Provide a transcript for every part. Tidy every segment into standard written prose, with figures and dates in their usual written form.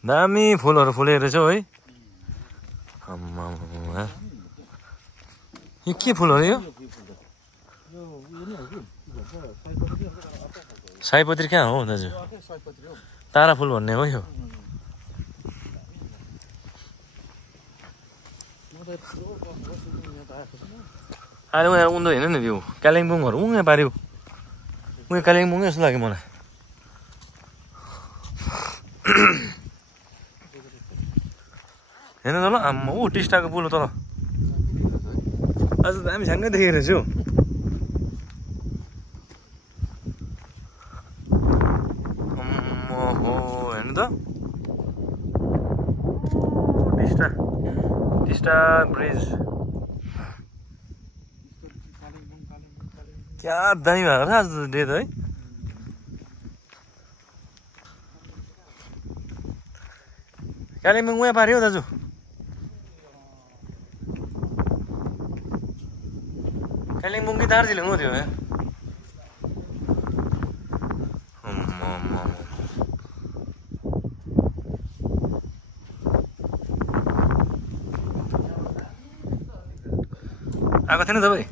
दामी फुलहरू फुलेको रहेछ है। यो के फुल हो यो? सयपत्री कहाँ हो दाजु? तारा फुल भन्ने हो यो? अहिले उनीहरू उन्दो हेर्नु नि भ्यू कालिम्पोङहरू उहाँ पाऱ्यो। उयो कालिम्पोङ जस्तो लाग्यो मलाई। हेर्नु त ल आम्मा ऊ टिस्टाको पुल हो तल। आज त हामी छ्याङ्गै देखेको रहेछु। हो हेर्नु त टिस्टा ब्रिज क्या दामी भएको छ आज त डे त है। कालिम्पोङ उहाँ पाऱ्यो दाजु। कालिम्पोङ कि दार्जिलिङ हो त्यो? आएको थिएन तपाईँ?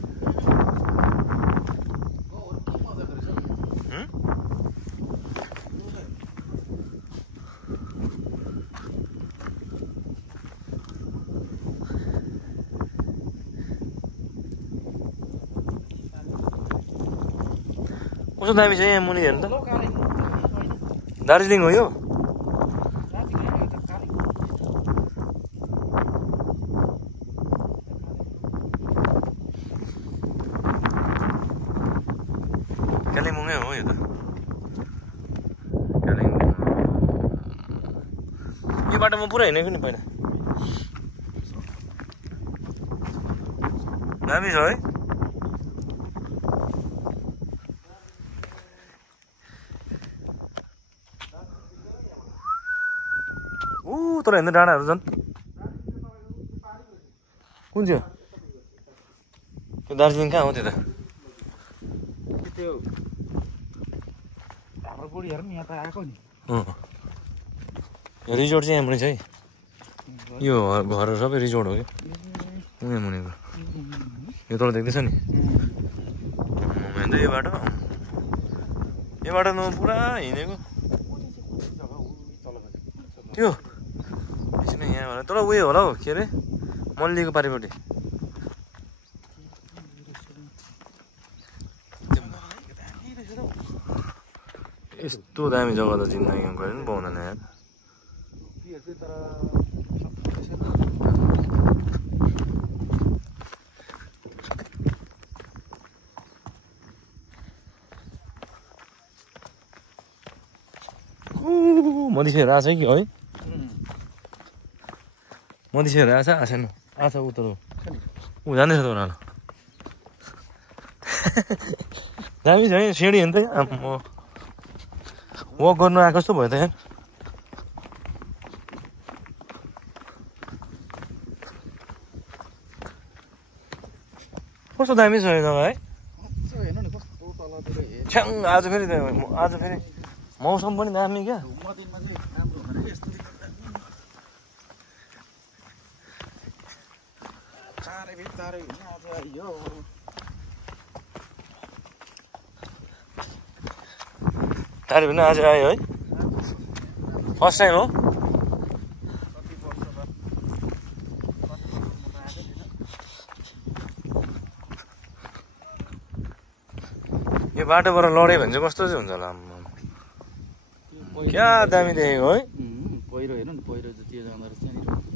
कस्तो दामी छ यहाँ मुनि हेर्नु त। दार्जिलिङ हो यो? कालिम्पोङै हो यो त। कालिम्पोङ यो बाटो म पुरा हिँडेको नि पहिला। दामी छ है। तर हेर्नु डाँडाहरू छन्। कुन चाहिँ त्यो? दार्जिलिङ कहाँ हो त्यो त? रिजोर्ट चाहिँ यहाँ मुनि छ है। यो घरहरू सबै रिजोर्ट हो क्या उहाँ मुनिको। यो तल देख्दैछ नि यो बाटो। यो बाटो म पुरा हिँडेको त्यो यहाँ तर उयो होला हौ के अरे मल्लीको पारिपट्टि। यस्तो दामी जग्गा त जिन्दगीमा गरे पनि पाउँदैन यार। मधेसीहरू आएको छ कि है? मधेसीहरू आएको छ आएन? आएको छ उता ऊ जाँदैछ त उनीहरू। दामी छ है सिँढी हेर्नु त। म वक गर्नु आएको जस्तो भयो त यार। कस्तो दामी छ यो जग्गा है। छ्याङ आज फेरि मौसम पनि दामी क्या। तारी पनि आज आयो है। फर्स्ट टाइम हो। यो बाटोबाट लड्यो भने चाहिँ कस्तो चाहिँ हुन्छ होला। क्या दामी देखेको है। पहिरो हेर्नु नि पहिरो जति जाँदो रहेछ।